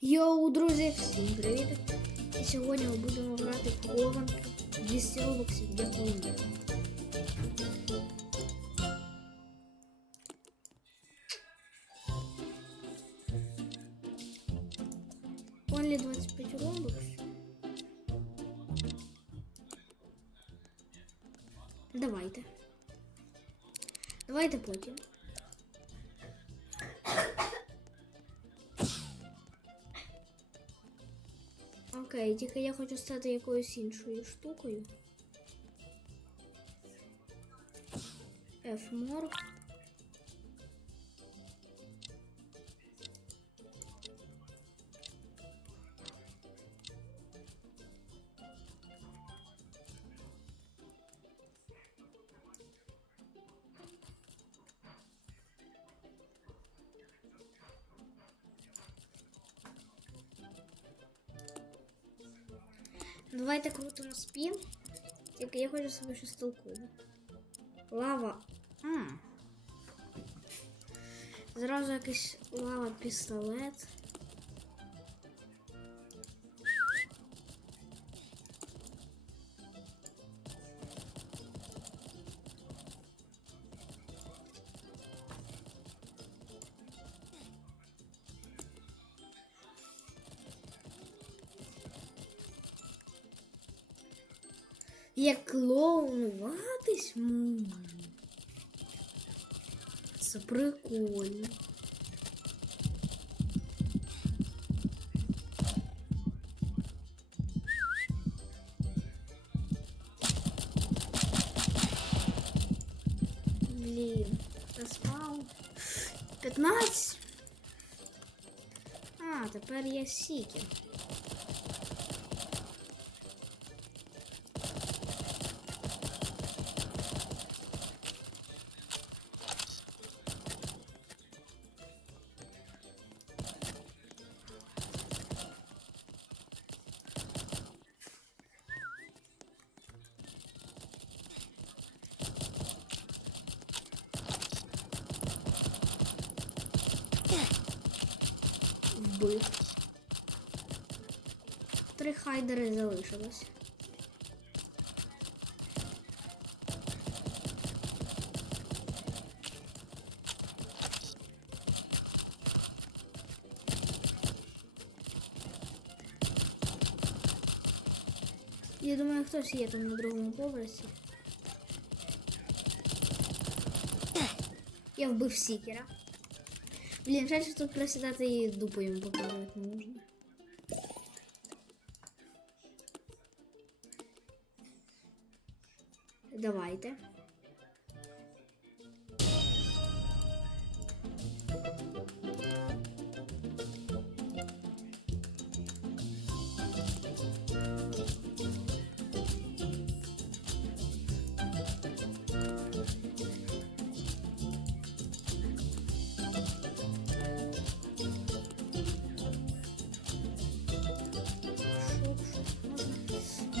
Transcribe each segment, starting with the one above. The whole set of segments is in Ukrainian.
Йоу, друзі, всім привіт! І сьогодні ми будемо грати в хованки 200 робоксів для хованки. Тільки я хочу стати якоюсь іншою штукою. F-Morph. Давайте крутимо спін. Тільки я хочу собі щось толкую. Лава. М. Зразу якийсь лава пістолет. Як клоунуватись можна. Це прикольно. Блін, це спав. 15. А, тепер є сіки. Вбив. Три хайдери залишилось. Я думаю, хтось є там на другому поверсі. Я вбив сікера. Блін, жаль, що тут присідати і дупу йому показувати не можна.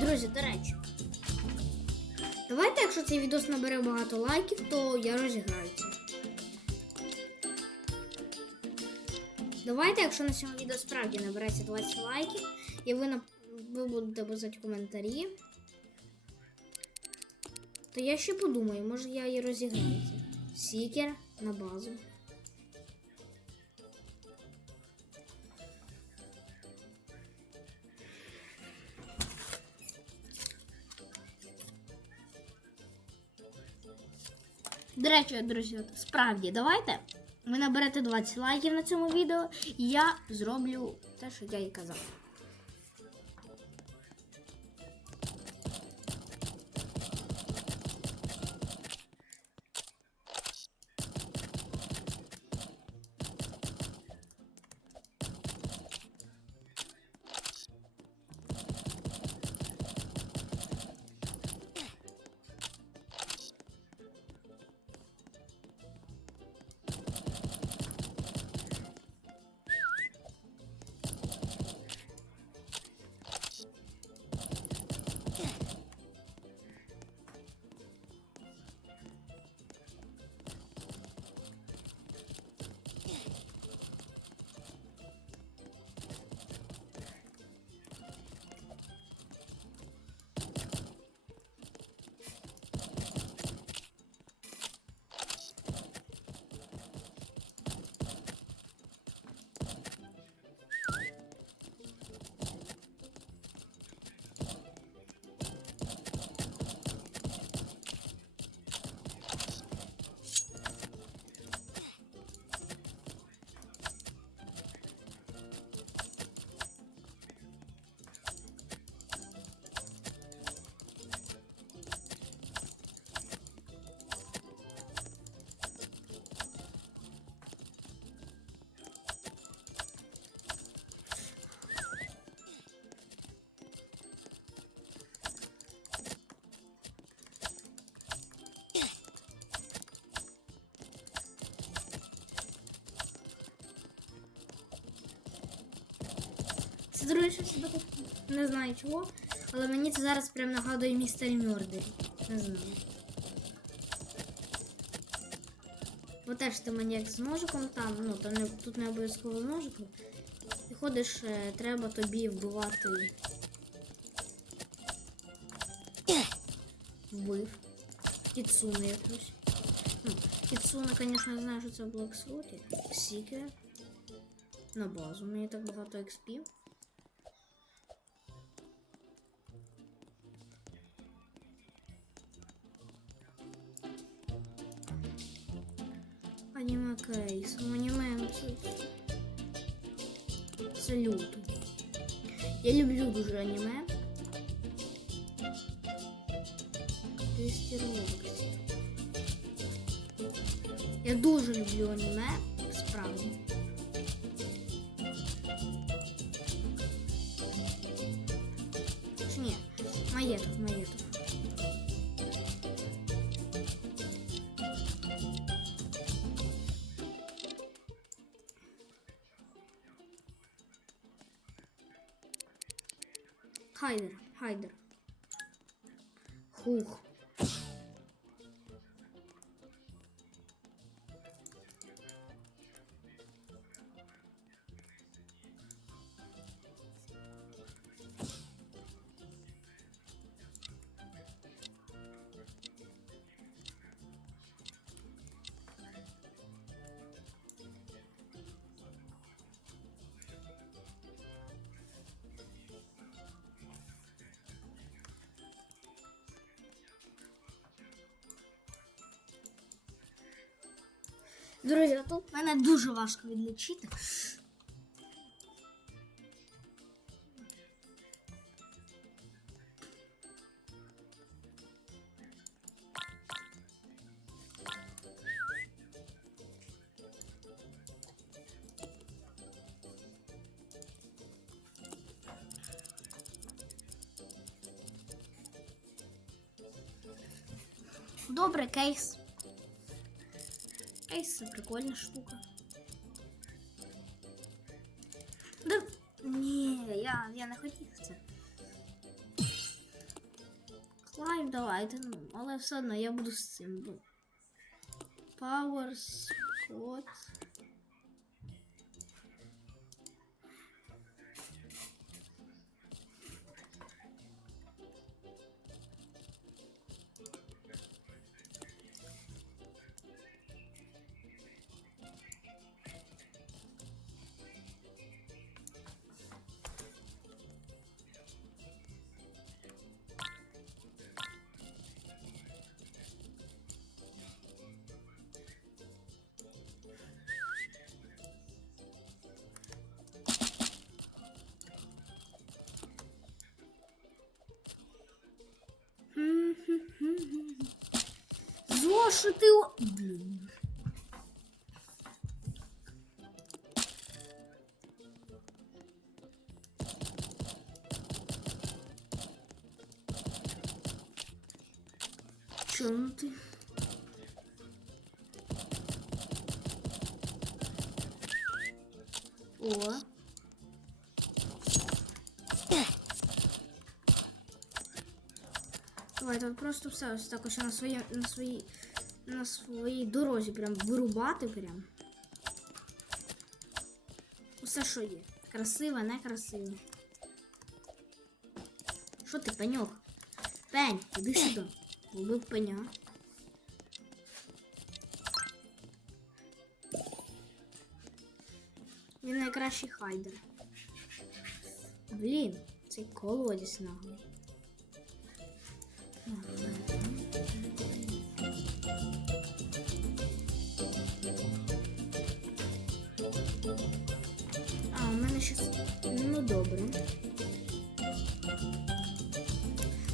Друзі, до речі. Давайте, якщо цей відос набере багато лайків, то я розіграю. Давайте, якщо на цьому відео справді набереться 20 лайків, і ви, нап... ви будете писати коментарі, то я ще подумаю, може я і розіграю це. Сікер на базу. До речі, друзі, справді, давайте. Ви наберете 20 лайків на цьому відео, і я зроблю те, що я і казав. Друге щось себе тут не знаю чого, але мені це зараз прям нагадує містері Мьордері. Не знаю. Бо теж ти маньяк з ножиком там, ну там не, тут не обов'язково з ножиком. І ходиш, е, треба тобі вбивати. Вбив. Кіцуне якусь. Ну, Кіцуне, звісно, знаю, що це в Блокслоті. Сікер. На базу. Мені так багато XP. Аніме кейс. Ну, аніме ну, це. Це люто. Я люблю дуже аніме. 200 робоксів. Я дуже люблю аніме, справді. Хайдер, хайдер. Хух. Тут мене дуже важко відлічити. Добре, кейс. Кейс прикольная штука. Да, не, я, я не хотів це. Клайм ну, але все одно я буду з цим. бо- Power Scott. Зошити. о- Блін. Чо ну ти? О. Давай, тут просто все ось так ось на своїй на своїй на своїй дорозі прям вирубати прям. Усе, що є. Красиве, не красиве. Що ти, пеньок? Пень, іди сюди. Вбив пеня. Він найкращий хайдер. Блін, цей колодязь наглий. А, у мене ще. Ну добре.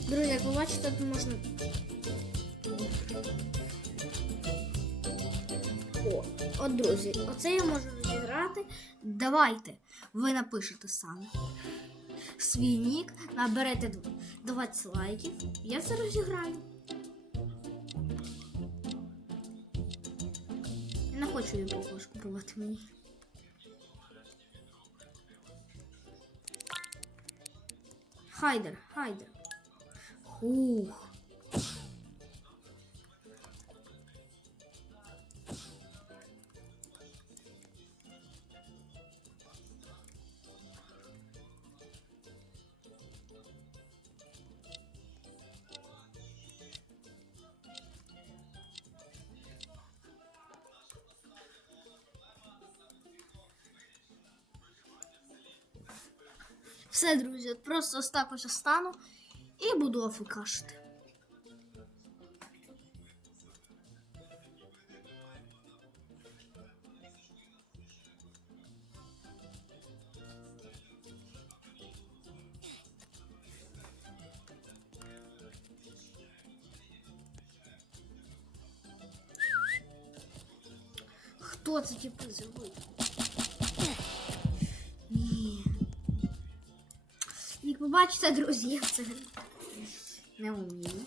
Друзі, як ви бачите, тут можна. О, от, друзі, оце я можу розіграти. Давайте ви напишете саме свій нік, наберете 20 лайків. Я це розіграю. Я не хочу його купувати мені. Хайдер, хайдер. Хух. Все, друзі, просто ось так ось стану і буду афікашити. Хто це типу зробив? Бачите, друзі, я це не вмію.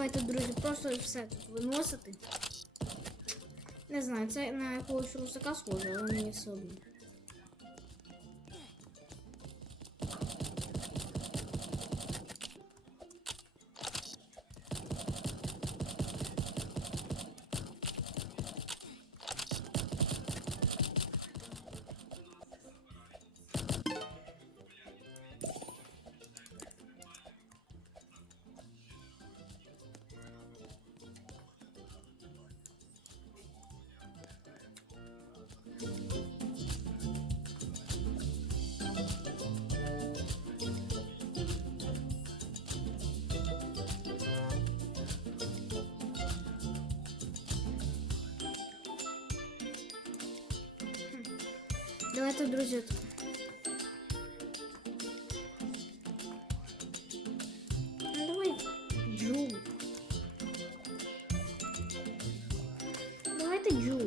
Давайте, друзі, просто все тут виносити. Не знаю, це на якогось русака схоже, але мені все одно. Давайте, друзі. тут. Ну, давай джу. Давайте джу.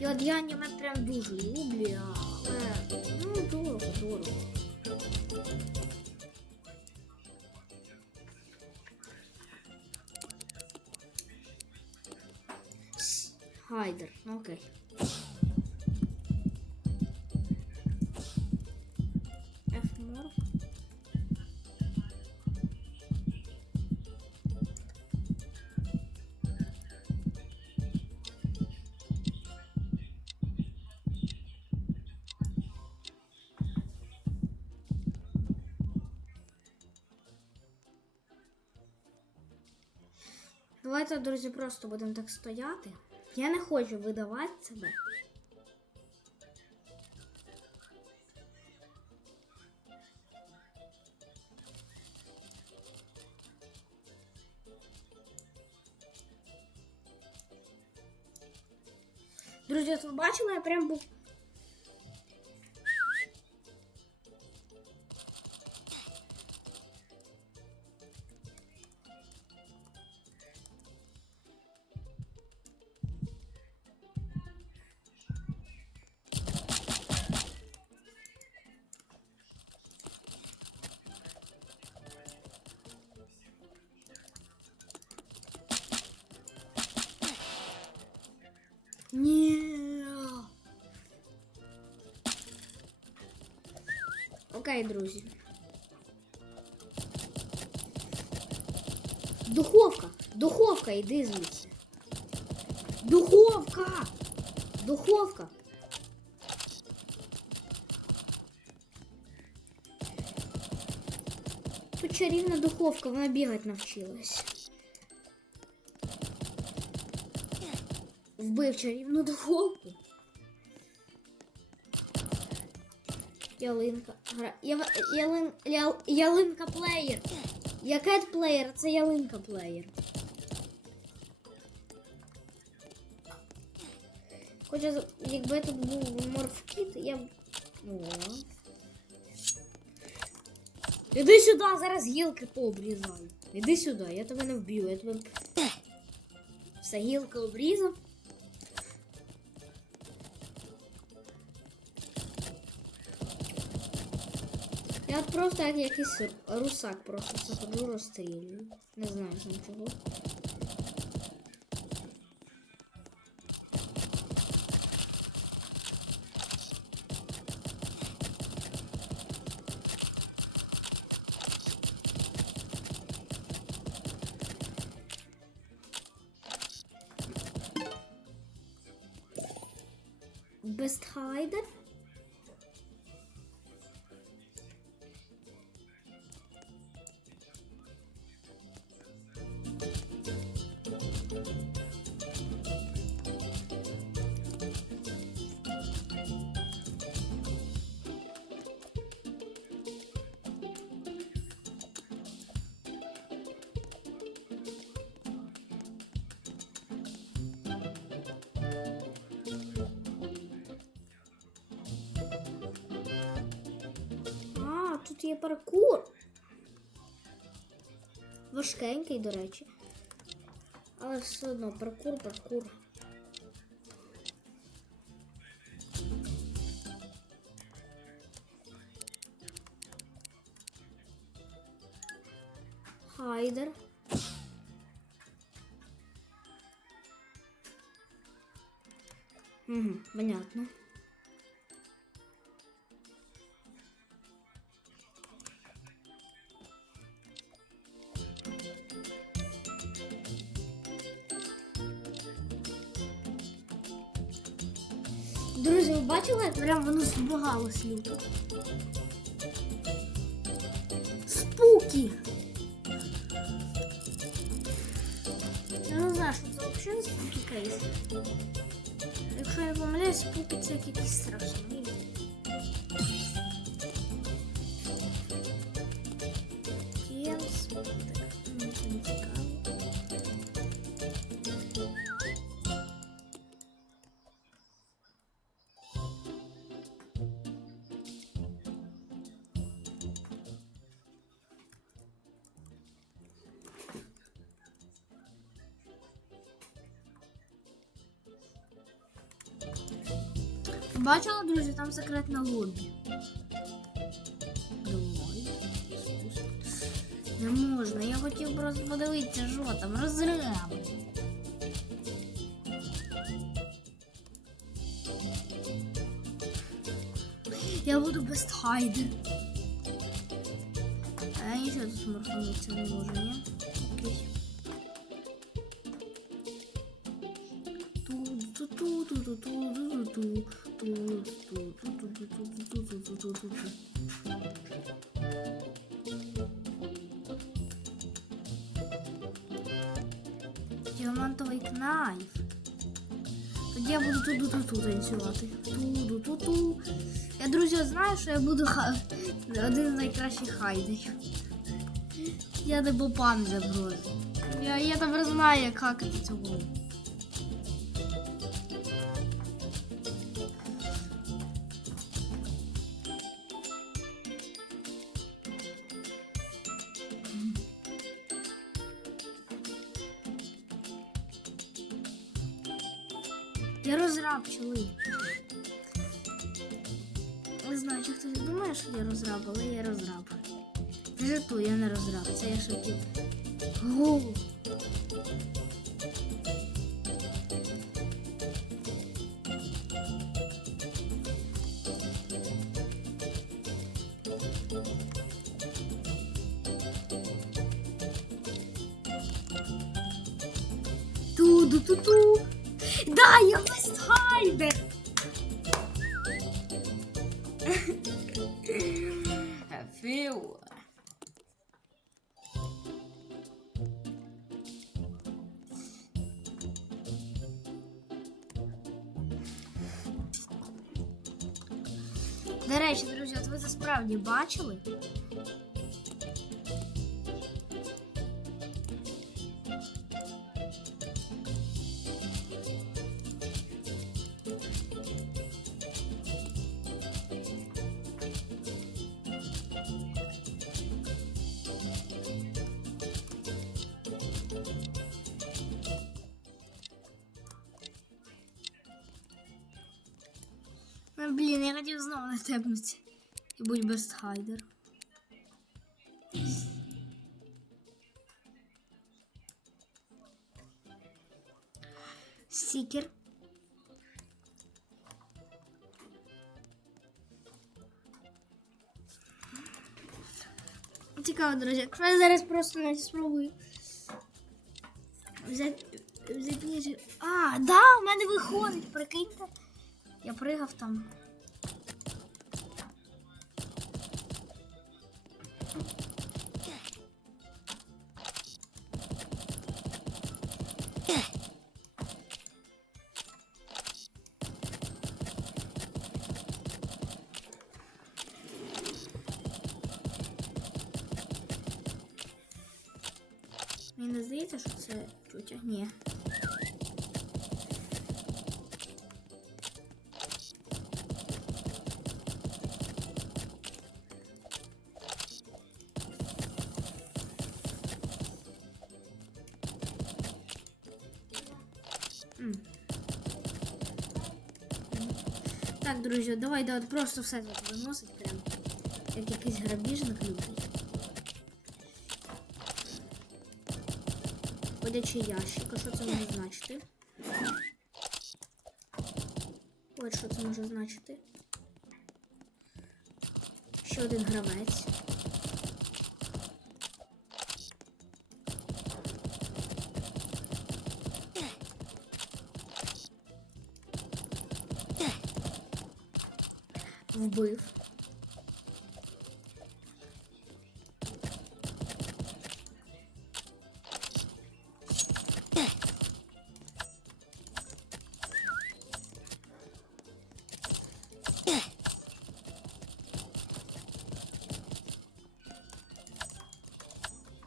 І от я аніме прям дуже люблю, але ну дорого, дорого. С- Хайдер, ну окей. Друзі, просто будемо так стояти. Я не хочу видавати себе. Друзі, от ви бачили, я прям був. чекай, друзі. Духовка! Духовка, йди звідси. Духовка! Духовка! Тут чарівна духовка, вона бігати навчилась. Вбив чарівну духовку. Ялинка. Я... Ялин... Я... Ялинка плеєр. Я кет плеєр, це ялинка плеєр. Хоча, якби тут був морфкіт, я б. О. Іди сюди, зараз гілки пообрізаю. Іди сюди, я тебе не вб'ю, я тебе. Все, гілки обрізав. Я просто як якийсь русак просто заходжу, розстрілюю. Не знаю сам чого. Тут є паркур. Важкенький, до речі. Але все одно паркур, паркур. Хайдер. Угу, понятно. Бачили, прям воно збігалось, люто? Спуки! Я не знаю, що це взагалі за спуки кейс. Якщо я помиляюсь, спуки це якісь страшні. Бачила, друзі, там секретна лобі. Давай. Не можна, я хотів просто подивитися, що там розриви. Я буду бестхайдер. А я нічого тут морфонитися не можу, ні? Окей. Діамантовий кнайф. Тоді я буду ту-ту-ту танцювати. Ту-ду-ту-ту. Я, друзі, знаю, що я буду ха... один з найкращих хайдерів. Я не бопан брозі. Я, я тепер знаю, як хакати цього. Я знаю, чи хтось думає, що я розраб, але я розраб. Жарту, я не розраб, це я шутів. О! Ту-ду-ту-ту. Бачили? Блін, я хотів знову не будь бестхайдер. Стікер. Цікаво, друзі. Якщо я зараз просто не спробую. Взяти, взяти. А, да, у мене виходить, прикиньте. Я пригав там. Ні. М. Так, друзі, давай, давай просто все тут виносить прям. Як якийсь грабіжник лютий. Ходячий ящик, а що це може значити? Ось що це може значити. Ще один гравець. Вбив.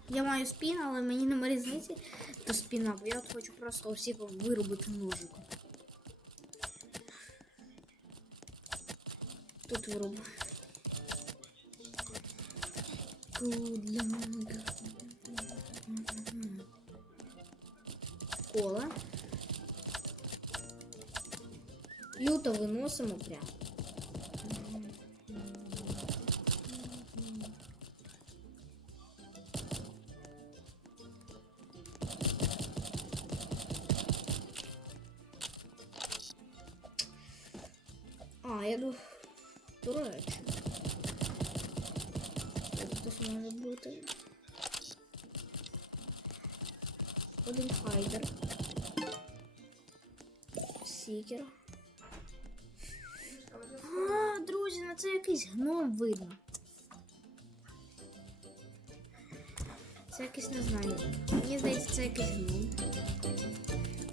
Я маю спін, але мені нема різниці до спіна, бо я от хочу просто усіх вирубити ножиком. Тут вирубу. Тут для мене. Кола. Люто виносимо прямо. Речі. Тут хтось може бути. Один хайдер. Сікер. А, друзі, ну це якийсь гном видно. Це якийсь не знаю. Мені здається, це якийсь гном.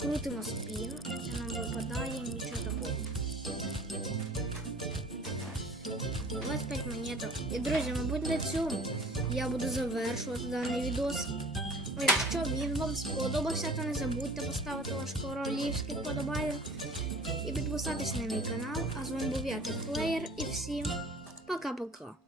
Крутимо спін, це нам випадає нічого такого. 25 монеток. І друзі, мабуть, на цьому я буду завершувати даний відос. Якщо він вам сподобався, то не забудьте поставити ваш королівський вподобаю і підписатись на мій канал. А з вами був я, Плеєр, і всім пока-пока.